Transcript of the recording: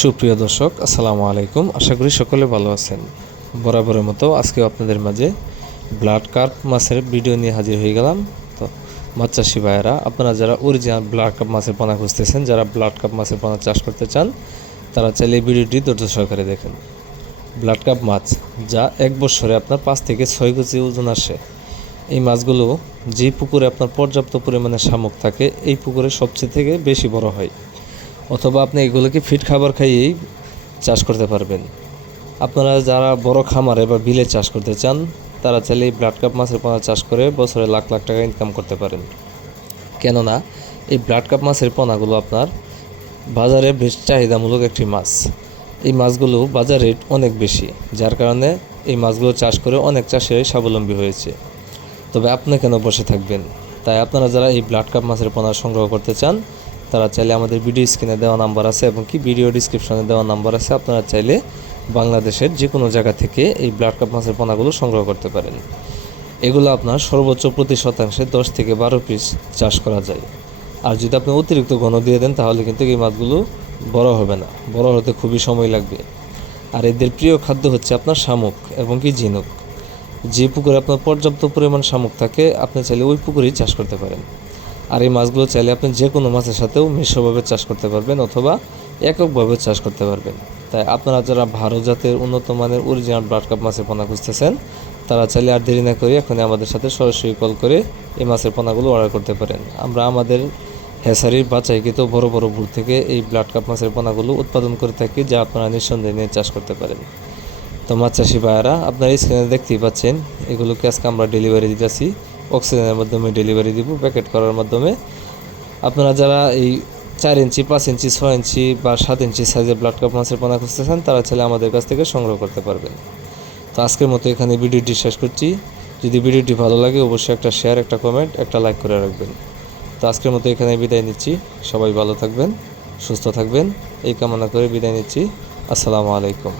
সুপ্রিয় দর্শক, আসসালামু আলাইকুম। আশা করি সকলে ভালো আছেন। বরাবরের মতো আজকেও আপনাদের মাঝে ব্লাড কার্প মাছের ভিডিও নিয়ে হাজির হয়ে গেলাম। তো মাছ চাষি ভাইয়েরা, আপনারা যারা অরিজিনাল ব্লাড কাপ মাছের পোনা খুঁজতেছেন, যারা ব্লাড কাপ মাছের পোনা চাষ করতে চান, তারা চাইলে এই ভিডিওটি ধৈর্য সহকারে দেখেন। ব্লাড কাপ মাছ, যা এক বছরে আপনার 5 থেকে 6 কেজি ওজন আসে। এই মাছগুলো যে পুকুরে আপনার পর্যাপ্ত পরিমাণে শামুক থাকে, এই পুকুরে সবচেয়ে থেকে বেশি বড় হয়। অথবা আপনি এগুলোকে ফিড খাবার খাইয়েই চাষ করতে পারবেন। আপনারা যারা বড় খামারে বা বিলে চাষ করতে চান, তারা চাইলে এই ব্লাড কাপ মাছের পোনা চাষ করে বছরে লাখ লাখ টাকা ইনকাম করতে পারেন। কেননা এই ব্লাড কাপ মাছের পোনাগুলো আপনার বাজারে বেশ চাহিদামূলক একটি মাছ। এই মাছগুলো বাজার রেট অনেক বেশি, যার কারণে এই মাছগুলো চাষ করে অনেক চাষিরাই স্বাবলম্বী হয়েছে। তবে আপনি কেন বসে থাকবেন? তাই আপনারা যারা এই ব্লাড কাপ মাছের পোনা সংগ্রহ করতে চান, তারা চাইলে আমাদের ভিডিও স্ক্রিনে দেওয়া নাম্বার আছে এবং ভিডিও ডিসক্রিপশনে দেওয়া নাম্বার আছে, আপনারা চাইলে বাংলাদেশের যে কোনো জায়গা থেকে এই ব্লাড কাপ মাছের পোনাগুলো সংগ্রহ করতে পারেন। এগুলো আপনার সর্বোচ্চ প্রতি শতাংশে 10 থেকে 12 পিস চাষ করা যায়। আর যদি আপনি অতিরিক্ত ঘন দিয়ে দেন, তাহলে কিন্তু এই মাছগুলো বড় হবে না, বড় হতে খুবই সময় লাগবে। আর এদের প্রিয় খাদ্য হচ্ছে আপনার শামুক এবং ঝিনুক। যে পুকুরে আপনার পর্যাপ্ত পরিমাণ শামুক থাকে, আপনি চাইলে ওই পুকুরেই চাষ করতে পারেন। আর এই মাছগুলো চাইলে আপনি যে কোনো মাছের সাথেও মিশ্রভাবে চাষ করতে পারবেন অথবা এককভাবে চাষ করতে পারবেন। তাই আপনারা যারা ভালো জাতের উন্নত মানের অরিজিনাল ব্লাড কাপ মাছের পোনা খুঁজতেছেন, তারা চাইলে আর দেরি না করে এখনই আমাদের সাথে সরাসরি কল করে এই মাছের পোনাগুলো অর্ডার করতে পারেন। আমরা আমাদের হ্যাচারির বাছাইকৃত বড় বড় বুট থেকে এই ব্লাড কাপ মাছের পোনাগুলো উৎপাদন করে থাকি, যা আপনারা নিঃসন্দেহে নিয়ে চাষ করতে পারেন। তো মাছ চাষি ভাইয়েরা, আপনারা স্ক্রিনে দেখতেই পাচ্ছেন, এগুলোকে আজকে আমরা ডেলিভারি দিতেছি। অক্সিজেনের মাধ্যমে ডেলিভারি দিব, প্যাকেট করার মাধ্যমে। আপনারা যারা এই 4 ইঞ্চি, 5 ইঞ্চি, 6 ইঞ্চি বা 7 ইঞ্চি সাইজের ব্লাড কাপ মাছের পোনা খুঁজতেছেন, তারা চাইলে আমাদের কাছ থেকে সংগ্রহ করতে পারবেন। তো আজকের মতো এখানে ভিডিওটি শেষ করছি। যদি ভিডিওটি ভালো লাগে, অবশ্যই একটা শেয়ার, একটা কমেন্ট, একটা লাইক করে রাখবেন। তো আজকের মতো এখানে বিদায় নিচ্ছি। সবাই ভালো থাকবেন, সুস্থ থাকবেন, এই কামনা করে বিদায় নিচ্ছি। আসসালামু আলাইকুম।